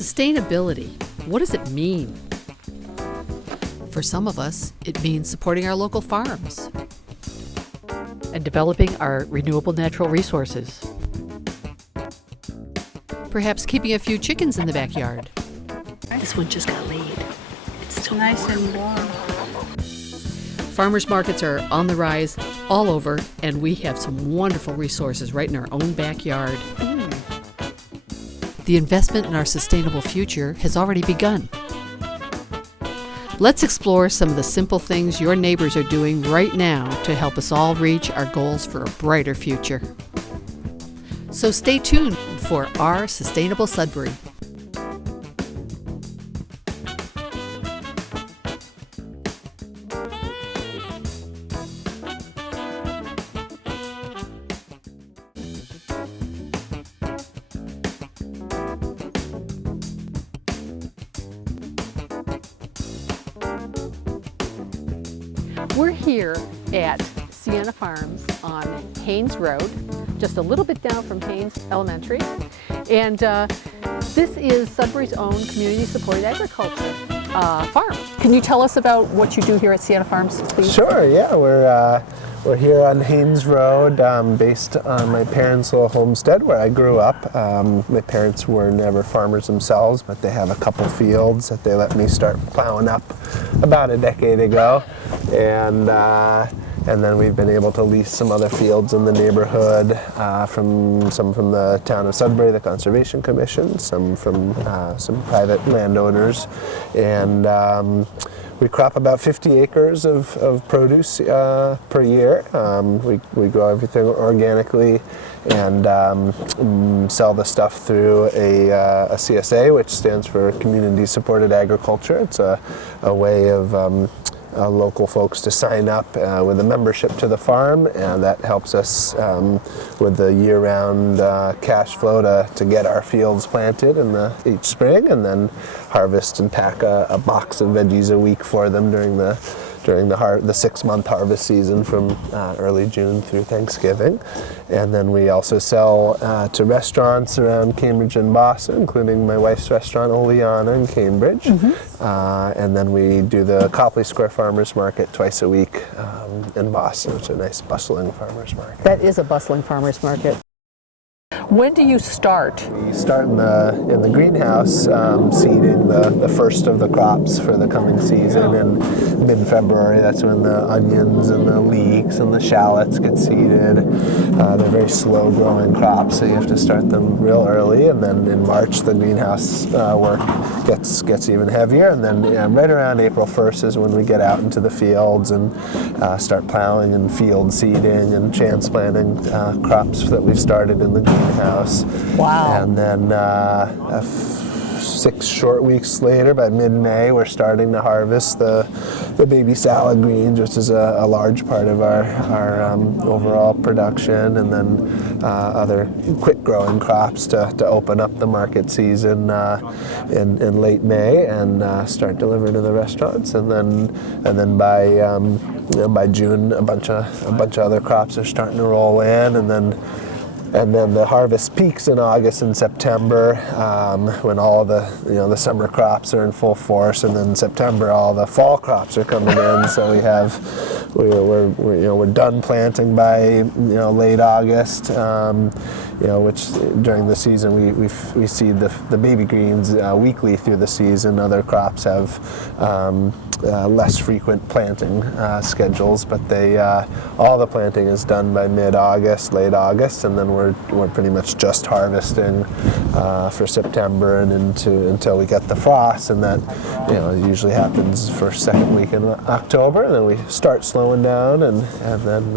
Sustainability, what does it mean? For some of us, it means supporting our local farms and developing our renewable natural resources. Perhaps keeping a few chickens in the backyard. This one just got laid. It's still nice and warm. Farmers markets are on the rise all over, and we have some wonderful resources right in our own backyard. The investment in our sustainable future has already begun. Let's explore some of the simple things your neighbors are doing right now to help us all reach our goals for a brighter future. So stay tuned for Our Sustainable Sudbury. We're here at Siena Farms on Haynes Road, just a little bit down from Haynes Elementary. And this is Sudbury's own community-supported agriculture farm. Can you tell us about what you do here at Siena Farms, please? Sure, yeah. We're here on Haynes Road, based on my parents' little homestead where I grew up. My parents were never farmers themselves, but they have a couple fields that they let me start plowing up about a decade ago. And then we've been able to lease some other fields in the neighborhood, from the town of Sudbury, the Conservation Commission, some from some private landowners, and we crop about 50 acres of produce per year. We grow everything organically and sell the stuff through a CSA, which stands for Community Supported Agriculture. It's a way of local folks to sign up with a membership to the farm, and that helps us with the year-round cash flow to get our fields planted each spring, and then harvest and pack a box of veggies a week for them during the 6-month harvest season from early June through Thanksgiving. And then we also sell to restaurants around Cambridge and Boston, including my wife's restaurant, Oleana, in Cambridge. And then we do the Copley Square Farmers Market twice a week in Boston, which is a nice bustling farmers market. That is a bustling farmers market. When do you start? We start in the greenhouse, seeding the first of the crops for the coming season in mid-February. That's when the onions and the leeks and the shallots get seeded. They're very slow-growing crops, so you have to start them real early. And then in March, the greenhouse work gets even heavier. And then right around April 1st is when we get out into the fields and start plowing and field seeding and transplanting crops that we've started in the greenhouse. Wow. And then 6 short weeks later, by mid-May, we're starting to harvest the baby salad greens, which is a large part of our overall production, and then other quick-growing crops to open up the market season in late May and start delivering to the restaurants. And then by June, a bunch of other crops are starting to roll in, and then the harvest peaks in August and September, when all the summer crops are in full force, and then in September all the fall crops are coming in. So we're done planting by late August, which during the season we seed the baby greens weekly through the season. Other crops have less frequent planting schedules, but all the planting is done by mid-August, late August, and then we're pretty much just harvesting for September and until we get the frost, and that usually happens for second week in October, and then we start slowing down and then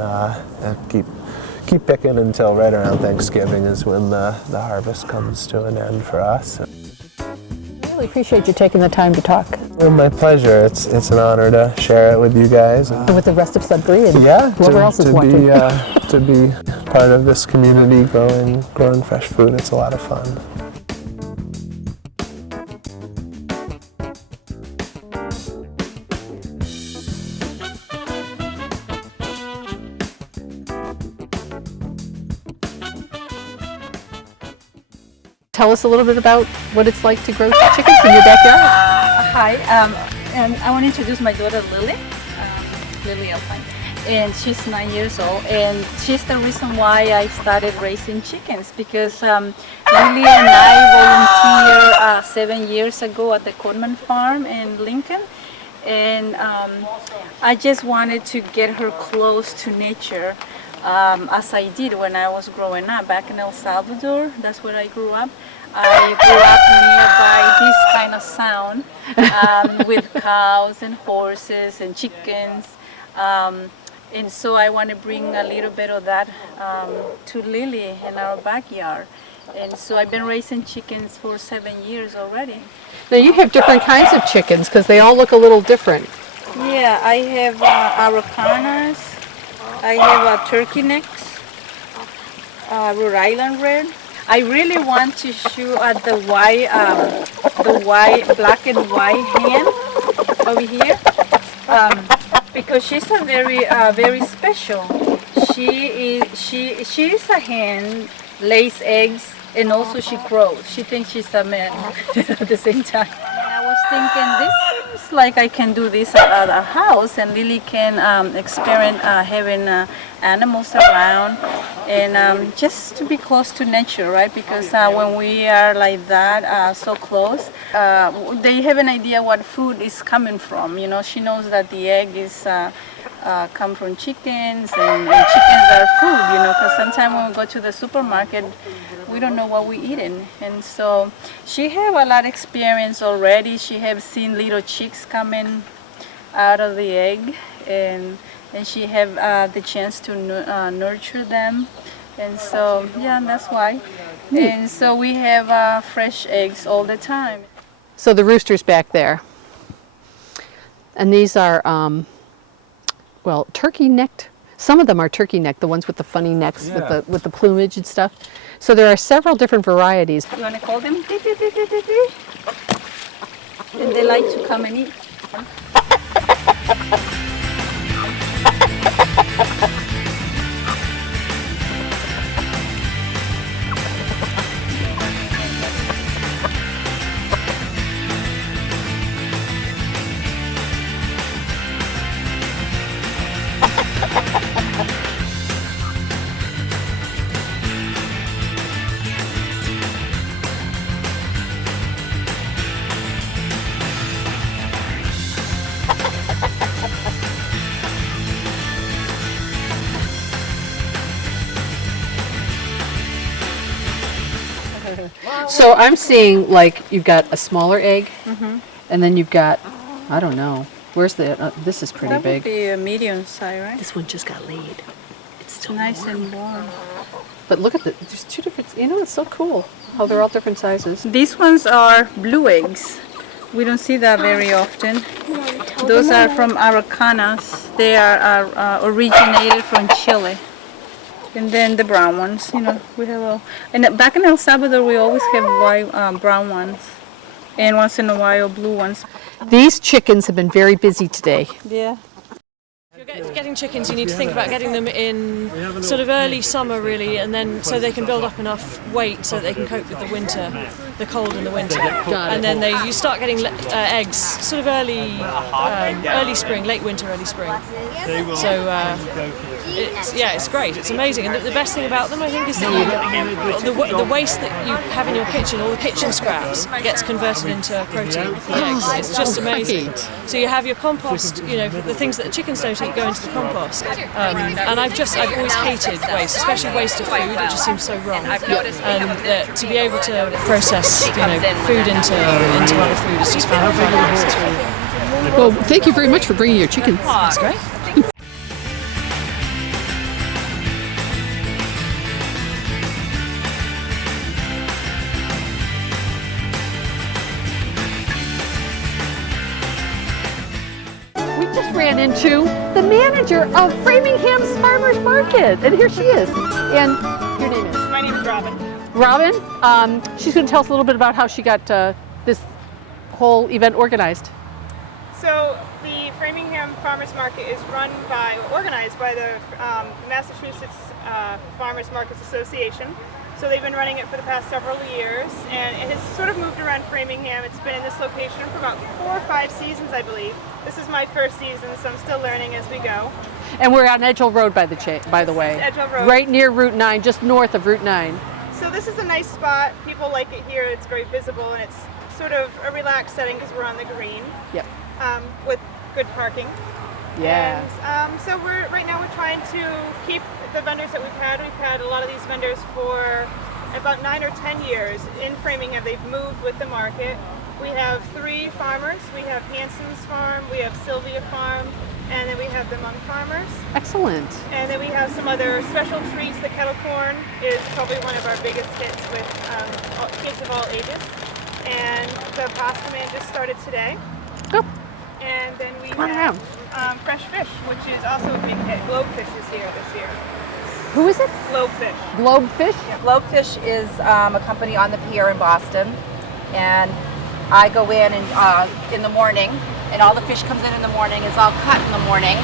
keep picking until right around Thanksgiving is when the harvest comes to an end for us. I really appreciate you taking the time to talk. Well, my pleasure. It's an honor to share it with you guys. And with the rest of Sudbury and whoever else is to watching. To be part of this community growing fresh food. It's a lot of fun. tell us a little bit about what it's like to grow chickens in your backyard? Hi, and I want to introduce my daughter Lily, Lily Alpine, and she's 9 years old, and she's the reason why I started raising chickens, because Lily and I volunteered 7 years ago at the Coleman Farm in Lincoln, and I just wanted to get her close to nature, as I did when I was growing up back in El Salvador. That's where I grew up. I grew up nearby this kind of sound with cows and horses and chickens, and so I want to bring a little bit of that to Lily in our backyard. And so I've been raising chickens for 7 years already. Now you have different kinds of chickens because they all look a little different. Yeah, I have Araucanas, I have turkey necks, Rhode Island red. I really want to shoot at the white, black and white hen over here, because she's a very special. She is a hen, lays eggs, and also she crows. She thinks she's a man at the same time. And I was thinking, this seems like I can do this at our house, and Lily can experience having animals around, and just to be close to nature, right? Because when we are like that, so close, they have an idea what food is coming from. You know, she knows that the egg is come from chickens, and chickens are food, you know, because sometimes when we go to the supermarket, we don't know what we're eating. And so she have a lot of experience already. She have seen little chicks coming out of the egg, and she have the chance to nurture them. And so, yeah, that's why. And so we have fresh eggs all the time. So the rooster's back there. And these are, well, turkey-necked. Some of them are turkey-necked, the ones with the funny necks, Yeah. with the plumage and stuff. So there are several different varieties. You want to call them? And they like to come and eat. So I'm seeing like you've got a smaller egg, and then you've got, I don't know, where's the, this is pretty That big. would be a medium size, right? This one just got laid. It's still Nice warm. and warm. But look at there's two different, you know, it's so cool how they're all different sizes. These ones are blue eggs. We don't see that very often. Those are from Araucanas. They are originated from Chile. And then the brown ones, you know, we have all. And back in El Salvador, we always have white, brown ones, and once in a while, blue ones. These chickens have been very busy today. Yeah. If you're getting chickens, you need to think about getting them in sort of early summer, really, and then so they can build up enough weight so that they can cope with the winter, the cold in the winter. And then you start getting eggs sort of early spring, late winter, early spring. So it's great. It's amazing. And the best thing about them, I think, is that the waste that you have in your kitchen, all the kitchen scraps, gets converted into protein. It's just amazing. So you have your compost, you know, the things that the chickens don't eat go into the compost. And I've always hated waste, especially waste of food. It just seems so wrong. And to be able to process, you know, food into other food is just fantastic. It's really Well, thank you very much for bringing your chickens. That's great. We just ran into the manager of Framingham's Farmers Market, and here she is. And your name is? My name is Robin. Robin. She's going to tell us a little bit about how she got this whole event organized. So the Framingham Farmers Market is organized by the Massachusetts Farmers Markets Association. So they've been running it for the past several years, and it has sort of moved around Framingham. It's been in this location for about 4 or 5 seasons, I believe. This is my first season, so I'm still learning as we go. And we're on Edgell Road, by the way. Edgell Road. Right near Route 9, just north of Route 9. So this is a nice spot. People like it here. It's very visible, and it's sort of a relaxed setting because we're on the green. Yep. With good parking. Yeah. And so right now we're trying to keep the vendors that we've had. We've had a lot of these vendors for about 9 or 10 years in Framingham. They've moved with the market. We have 3 farmers. We have Hanson's Farm, we have Sylvia Farm, and then we have the Monk Farmers. Excellent. And then we have some other special treats. The kettle corn is probably one of our biggest hits with kids of all ages. And the pasta man just started today. Oh. And then we Come on have around. fresh fish, which is also a big hit. Globefish is here this year. Who is it? Globefish. Globefish? Globefish is a company on the pier in Boston, and I go in and in the morning, and all the fish comes in the morning. It's all cut in the morning,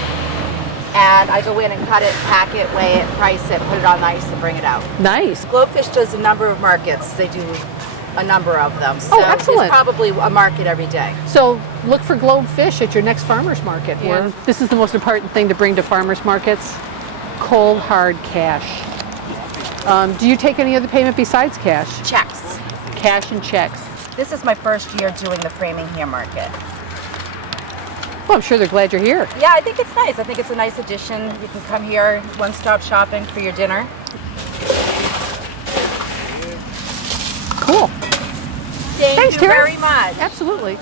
and I go in and cut it, pack it, weigh it, price it, put it on ice, and bring it out. Nice. Globefish does a number of markets. They do a number of them. So excellent. There's probably a market every day. So look for Globefish at your next farmer's market. Yeah. Where this is the most important thing to bring to farmers markets. Cold, hard cash. Do you take any other payment besides cash? Checks. Cash and checks. This is my first year doing the Framingham market. Well, I'm sure they're glad you're here. Yeah, I think it's nice. I think it's a nice addition. You can come here, one-stop shopping for your dinner. Cool. Thanks, Tara. very much. Absolutely.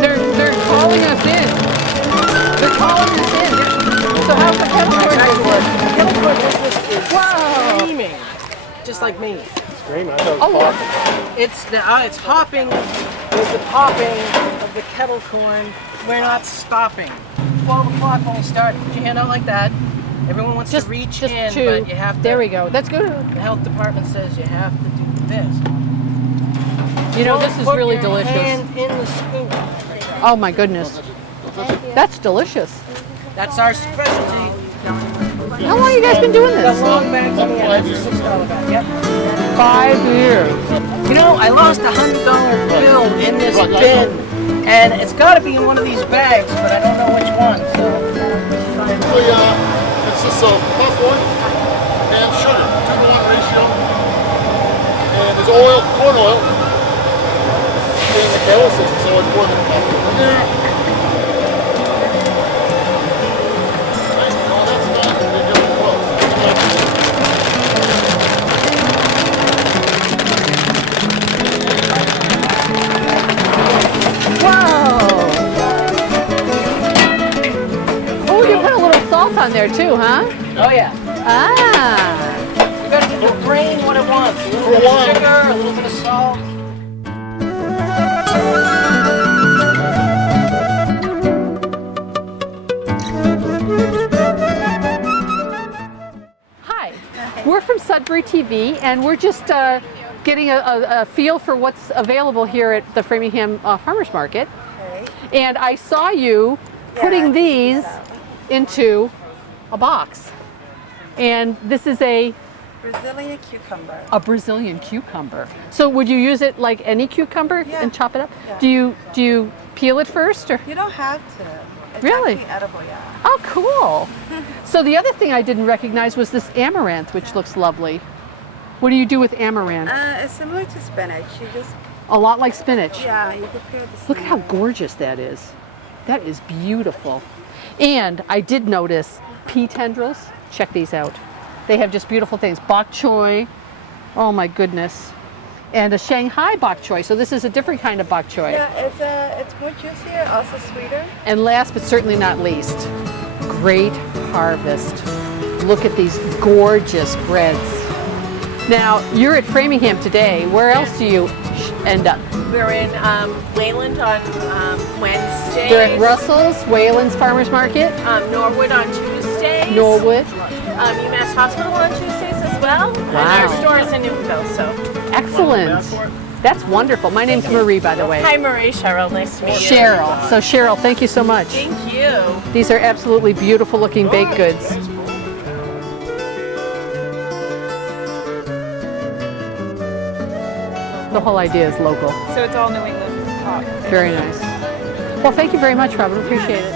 They're calling us in. They're calling us in. So how's the kettle corn business? The kettle corn business is Wow. screaming, just like me. Oh, yeah. It's hopping with the popping of the kettle corn. We're not stopping. 12 o'clock when we start. Put your hand out like that. Everyone wants to reach in, but you have to. There we go. That's good. The health department says you have to do this. You know, this is Put really your delicious. hand in the spoon. Oh my goodness. That's delicious. That's our specialty. How long have you guys been doing The this? long bags on the end. That's a $6 bag. Yep. 5 years. You know, I lost a $100 bill in this bin, and it's got to be in one of these bags, but I don't know which one. It's just popcorn and sugar, 2-to-1 ratio. And there's oil, corn oil, in the kettle, so it's more than popcorn in there. On there too, huh? Oh yeah. Ah. You gotta give the brain what it wants. A little bit of sugar, a little bit of salt. Hi, we're from Sudbury TV, and we're just getting a feel for what's available here at the Framingham Farmers Market. Okay. And I saw you putting these into a box. And this is a Brazilian cucumber. Brazilian cucumber. So would you use it like any cucumber and chop it up? Yeah. Do you peel it first, or? You don't have to. It's Really? actually edible, yeah. Oh, cool. So the other thing I didn't recognize was this amaranth, which looks lovely. What do you do with amaranth? It's similar to spinach. You just, A lot like spinach. yeah, you prepare the Look at how gorgeous that is. That is beautiful. And I did notice pea tendrils. Check these out. They have just beautiful things. Bok choy. Oh my goodness. And a Shanghai bok choy. So this is a different kind of bok choy. Yeah, it's more juicier, also sweeter. And last but certainly not least, Great Harvest. Look at these gorgeous breads. Now, you're at Framingham today. Where else do you end up? We're in Wayland on Wednesday. You're at Russell's, Wayland's Farmers Market, Norwood on Tuesdays. Norwood. UMass Hospital on Tuesdays as well. Wow. And our store is in Newville, so. Excellent. That's wonderful. My name's Marie, by the way. Hi Marie, Cheryl, nice to meet you. Cheryl. So Cheryl, thank you so much. Thank you. These are absolutely beautiful looking baked goods. The whole idea is local. So it's all New England. Very nice. Well, thank you very much, Robin. Appreciate it.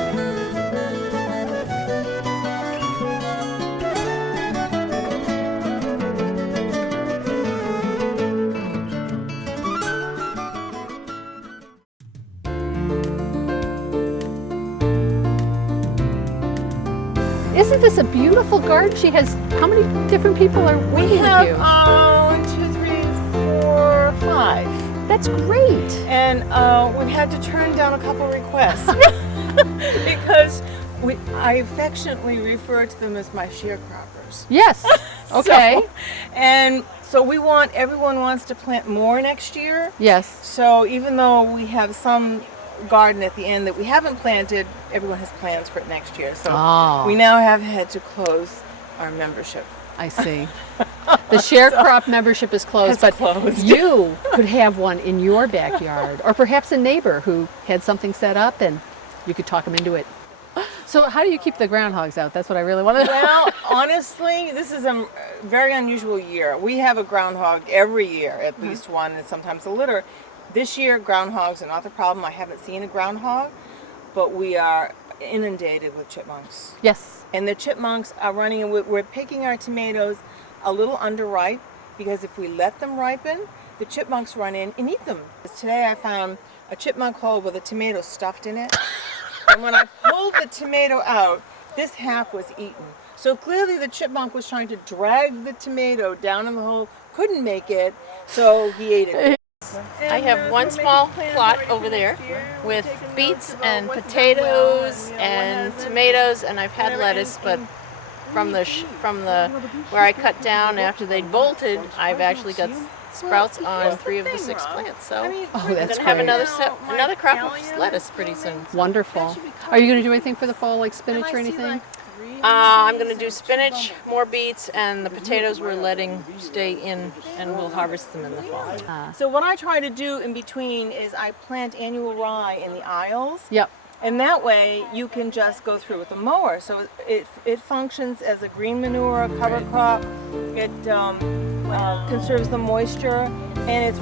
Isn't this a beautiful garden? She has, how many different people are working with you? 1, 2, 3, 4, 5. That's great. And we've had to turn down a couple requests because I affectionately refer to them as my sharecroppers. Yes. Okay. So everyone wants to plant more next year. Yes. So even though we have some garden at the end that we haven't planted, everyone has plans for it next year. So we now have had to close our membership. I see. The Sharecrop membership is closed, but you could have one in your backyard, or perhaps a neighbor who had something set up and you could talk them into it. So how do you keep the groundhogs out? That's what I really want to know. Well, honestly, this is a very unusual year. We have a groundhog every year, at least one, and sometimes a litter. This year, groundhogs are not the problem. I haven't seen a groundhog, but we are inundated with chipmunks. Yes. And the chipmunks are running, and we're picking our tomatoes a little underripe, because if we let them ripen, the chipmunks run in and eat them. Today I found a chipmunk hole with a tomato stuffed in it. And when I pulled the tomato out, this half was eaten. So clearly the chipmunk was trying to drag the tomato down in the hole, couldn't make it, so he ate it. I have one small plot over there with beets and potatoes and tomatoes, and I've had lettuce, but from the where I cut down after they'd bolted, I've actually got sprouts on 3 of the 6 plants. So I'm going to have another crop of lettuce pretty soon. Wonderful. Are you going to do anything for the fall, like spinach or anything? I'm going to do spinach, more beets, and the potatoes we're letting stay in, and we'll harvest them in the fall. So what I try to do in between is I plant annual rye in the aisles. Yep. And that way you can just go through with a mower. So it functions as a green manure, a cover crop. It conserves the moisture, and it's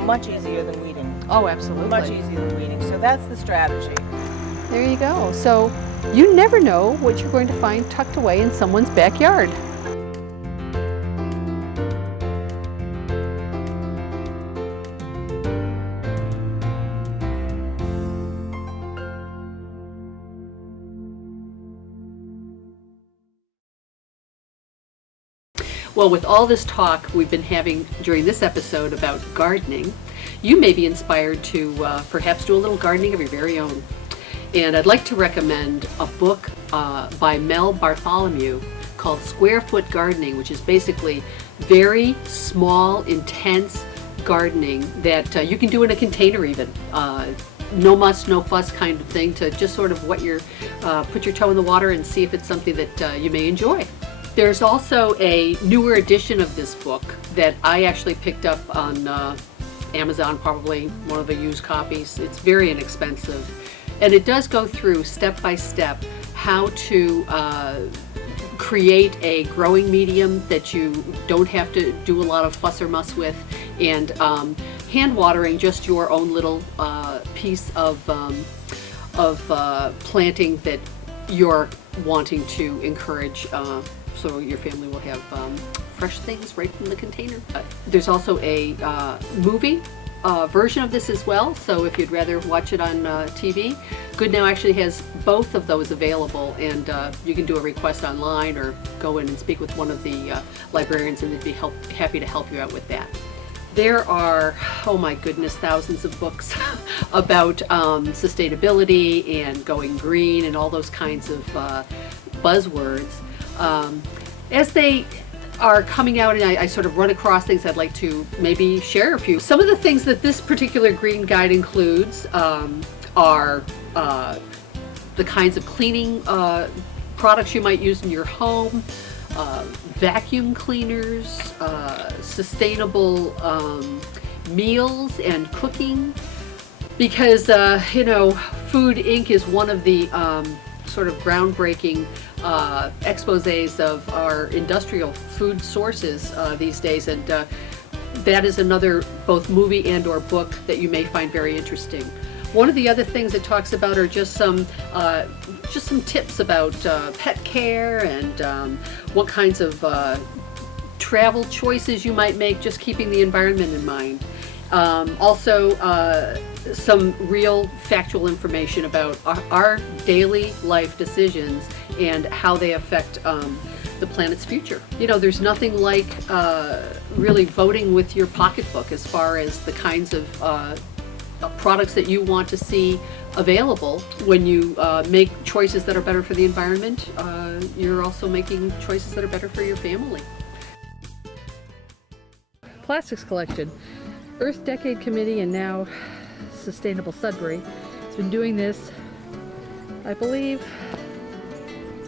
much easier than weeding. Oh, absolutely. Much easier than weeding. So that's the strategy. There you go. So you never know what you're going to find tucked away in someone's backyard. Well, with all this talk we've been having during this episode about gardening, you may be inspired to perhaps do a little gardening of your very own. And I'd like to recommend a book by Mel Bartholomew called Square Foot Gardening, which is basically very small, intense gardening that you can do in a container even. No muss, no fuss kind of thing to just sort of put your toe in the water and see if it's something that you may enjoy. There's also a newer edition of this book that I actually picked up on Amazon, probably one of the used copies. It's very inexpensive. And it does go through step by step how to create a growing medium that you don't have to do a lot of fuss or muss with, and hand watering just your own little piece of planting that you're wanting to encourage, so your family will have fresh things right from the container. There's also a movie version of this as well, so if you'd rather watch it on TV, Good Now actually has both of those available, and you can do a request online or go in and speak with one of the librarians, and they'd be happy to help you out with that. There are, oh my goodness, thousands of books about sustainability and going green and all those kinds of buzzwords. As they are coming out and I sort of run across things, I'd like to maybe share a few. Some of the things that this particular green guide includes are the kinds of cleaning products you might use in your home, vacuum cleaners, sustainable meals and cooking, because Food Inc. is one of the sort of groundbreaking exposés of our industrial food sources these days, and that is another both movie and or book that you may find very interesting. One of the other things it talks about are just some tips about pet care and what kinds of travel choices you might make, just keeping the environment in mind. Also, some real factual information about our daily life decisions and how they affect the planet's future. You know, there's nothing like really voting with your pocketbook as far as the kinds of products that you want to see available. When you make choices that are better for the environment, you're also making choices that are better for your family. Plastics collection. Earth Decade Committee and now Sustainable Sudbury has been doing this, I believe,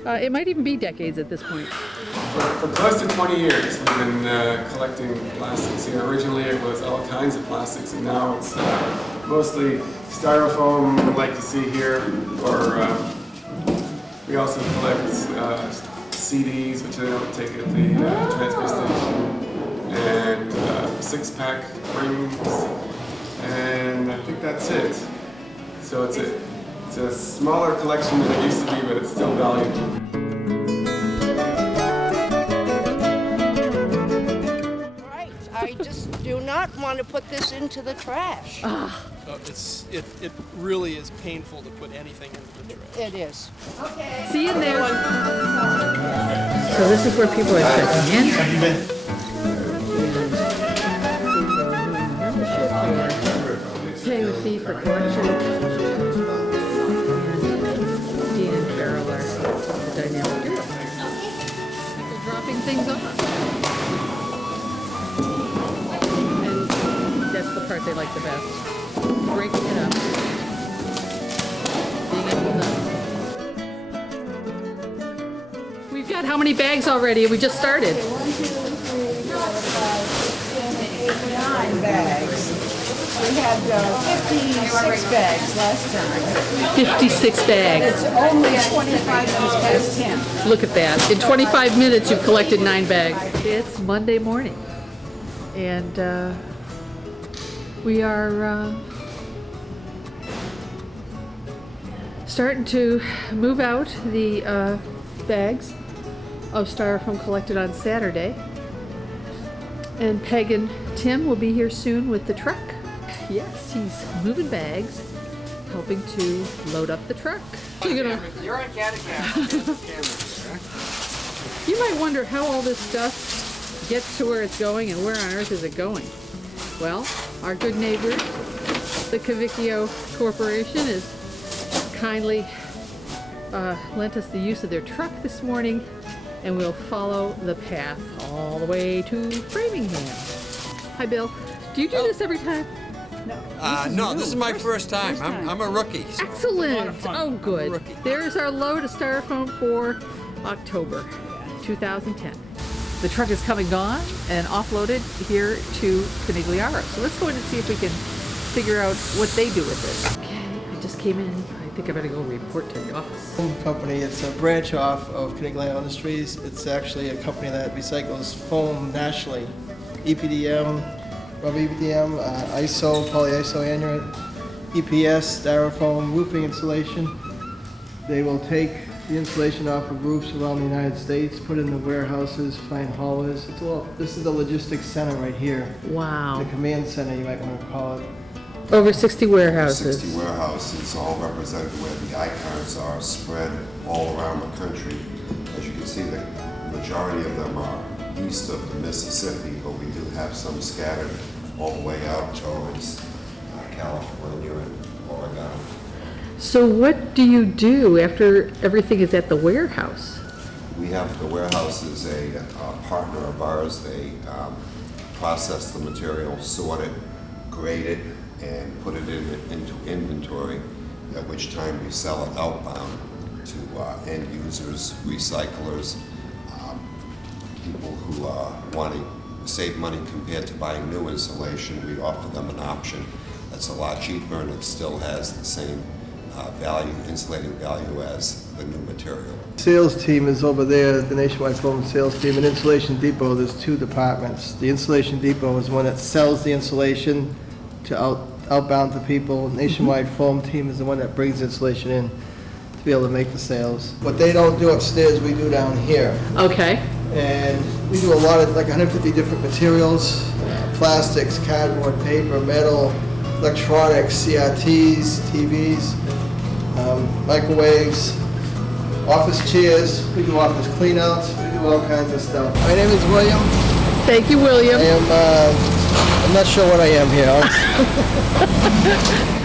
it might even be decades at this point. For close to 20 years we've been collecting plastics here. Originally it was all kinds of plastics, and now it's mostly styrofoam like you see here, or we also collect CDs, which they don't take at the transfer station, and 6-pack rings, and I think that's it. So it's a smaller collection than it used to be, but it's still valuable. Right, I just do not want to put this into the trash. It really is painful to put anything into the trash. It is. Okay. See you there. So this is where people are checking in. Have you been? Paying the fee for collection. And Dean and Carol are the dynamic duo. People dropping things off. And that's the part they like the best. Breaking it up. Being able to. We've got how many bags already? We just started. 1, 2, 3, 4, 5, 6, 7, 8, 9 bags. We had 56 bags last time. 56 bags. It's only 25 minutes past 10. Look at that. In 25 minutes, you've collected 9 bags. It's Monday morning, and we are starting to move out the bags of styrofoam collected on Saturday. And Peg and Tim will be here soon with the truck. Yes, he's moving bags, helping to load up the truck. You're on camera. You might wonder how all this stuff gets to where it's going and where on earth is it going. Well, our good neighbors, the Cavicchio Corporation, has kindly lent us the use of their truck this morning, and we'll follow the path all the way to Framingham. Hi, Bill. Do you do this every time? No, this is my first time. I'm a rookie. So. Excellent. Oh, good. There's our load of styrofoam for October 2010. The truck is come and gone and offloaded here to Canigliaro. So let's go in and see if we can figure out what they do with it. Okay, I just came in. I think I better go report to the office. Company, it's a branch off of Canigliaro Industries. It's actually a company that recycles foam nationally. EPDM, rubber EPDM, ISO, polyiso annuate, EPS, styrofoam, roofing insulation. They will take the insulation off of roofs around the United States, put it in the warehouses, find haulers. This is the logistics center right here. Wow. The command center, you might want to call it. Over 60 warehouses. 60 warehouses, all represented where the icons are spread all around the country. As you can see, the majority of them are east of the Mississippi, but we do have some scattered all the way out towards California and Oregon. So what do you do after everything is at the warehouse? We have the warehouse is a partner of ours. They process the material, sort it, grade it, and put it into inventory, at which time we sell it outbound to end users, recyclers, people who want to save money compared to buying new insulation. We offer them an option that's a lot cheaper, and it still has the same insulating value as the new material. Sales team is over there, the Nationwide Foam sales team. And Insulation Depot, there's two departments. The Insulation Depot is one that sells the insulation to outbound to people. Nationwide Foam team is the one that brings insulation in to be able to make the sales. What they don't do upstairs, we do down here. Okay. And we do a lot of, like 150 different materials, plastics, cardboard, paper, metal, electronics, CRTs, TVs, microwaves, office chairs, we do office cleanouts, we do all kinds of stuff. My name is William. Thank you, William. I am, I'm not sure what I am here.